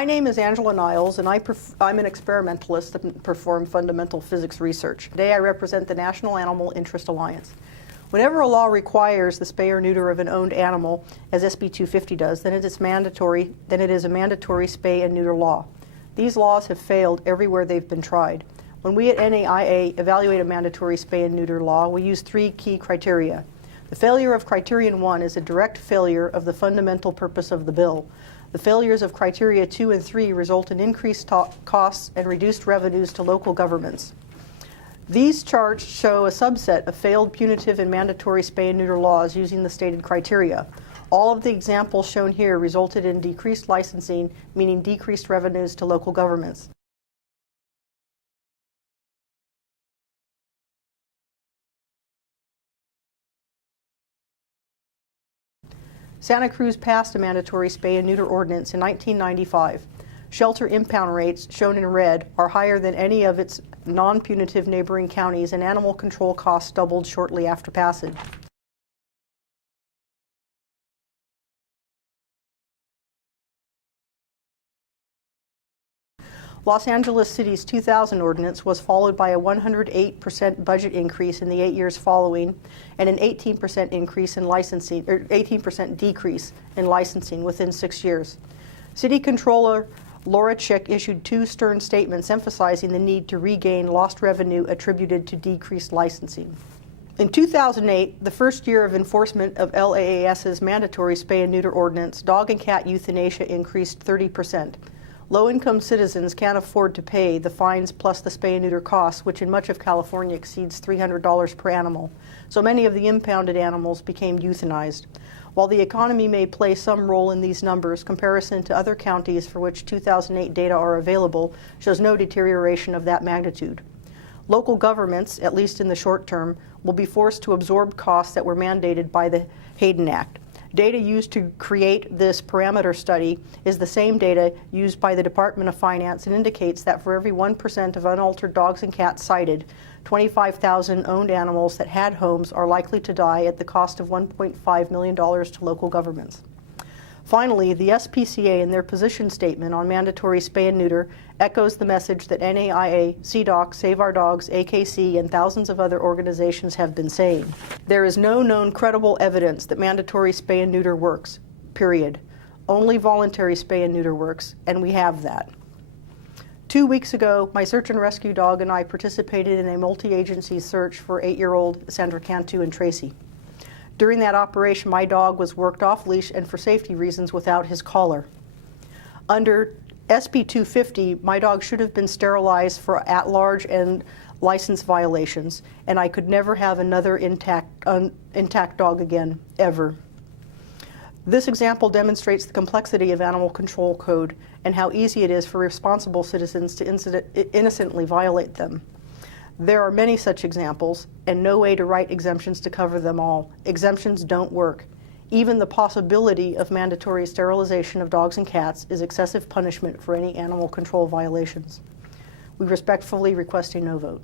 My name is Angela Niles, and I'm an experimentalist that perform fundamental physics research. Today I represent the National Animal Interest Alliance. Whenever a law requires the spay or neuter of an owned animal, as SB 250 does, then it is a mandatory spay and neuter law. These laws have failed everywhere they've been tried. When we at NAIA evaluate a mandatory spay and neuter law, we use three key criteria. The failure of criterion 1 is a direct failure of the fundamental purpose of the bill. The failures of criteria 2 and 3 result in increased costs and reduced revenues to local governments. These charts show a subset of failed punitive and mandatory spay and neuter laws using the stated criteria. All of the examples shown here resulted in decreased licensing, meaning decreased revenues to local governments. Santa Cruz passed a mandatory spay and neuter ordinance in 1995. Shelter impound rates, shown in red, are higher than any of its non-punitive neighboring counties, and animal control costs doubled shortly after passage. Los Angeles City's 2000 ordinance was followed by a 108% budget increase in the 8 years following, and an 18% increase in licensing, or 18% decrease in licensing within 6 years. City Controller Laura Chick issued two stern statements emphasizing the need to regain lost revenue attributed to decreased licensing. In 2008, the first year of enforcement of LAAS's mandatory spay and neuter ordinance, dog and cat euthanasia increased 30%. Low-income citizens can't afford to pay the fines plus the spay and neuter costs, which in much of California exceeds $300 per animal. So many of the impounded animals became euthanized. While the economy may play some role in these numbers, comparison to other counties for which 2008 data are available shows no deterioration of that magnitude. Local governments, at least in the short term, will be forced to absorb costs that were mandated by the Hayden Act. Data used to create this parameter study is the same data used by the Department of Finance and indicates that for every 1% of unaltered dogs and cats cited, 25,000 owned animals that had homes are likely to die at the cost of $1.5 million to local governments. Finally, the SPCA in their position statement on mandatory spay and neuter echoes the message that NAIA, CDOC, Save Our Dogs, AKC, and thousands of other organizations have been saying. There is no known credible evidence that mandatory spay and neuter works, period. Only voluntary spay and neuter works, and we have that. 2 weeks ago, my search and rescue dog and I participated in a multi-agency search for 8-year-old Sandra Cantu and Tracy. During that operation, my dog was worked off leash and for safety reasons without his collar. Under SB 250, my dog should have been sterilized for at-large and license violations, and I could never have another intact dog again, ever. This example demonstrates the complexity of animal control code and how easy it is for responsible citizens to innocently violate them. There are many such examples, and no way to write exemptions to cover them all. Exemptions don't work. Even the possibility of mandatory sterilization of dogs and cats is excessive punishment for any animal control violations. We respectfully request a no vote.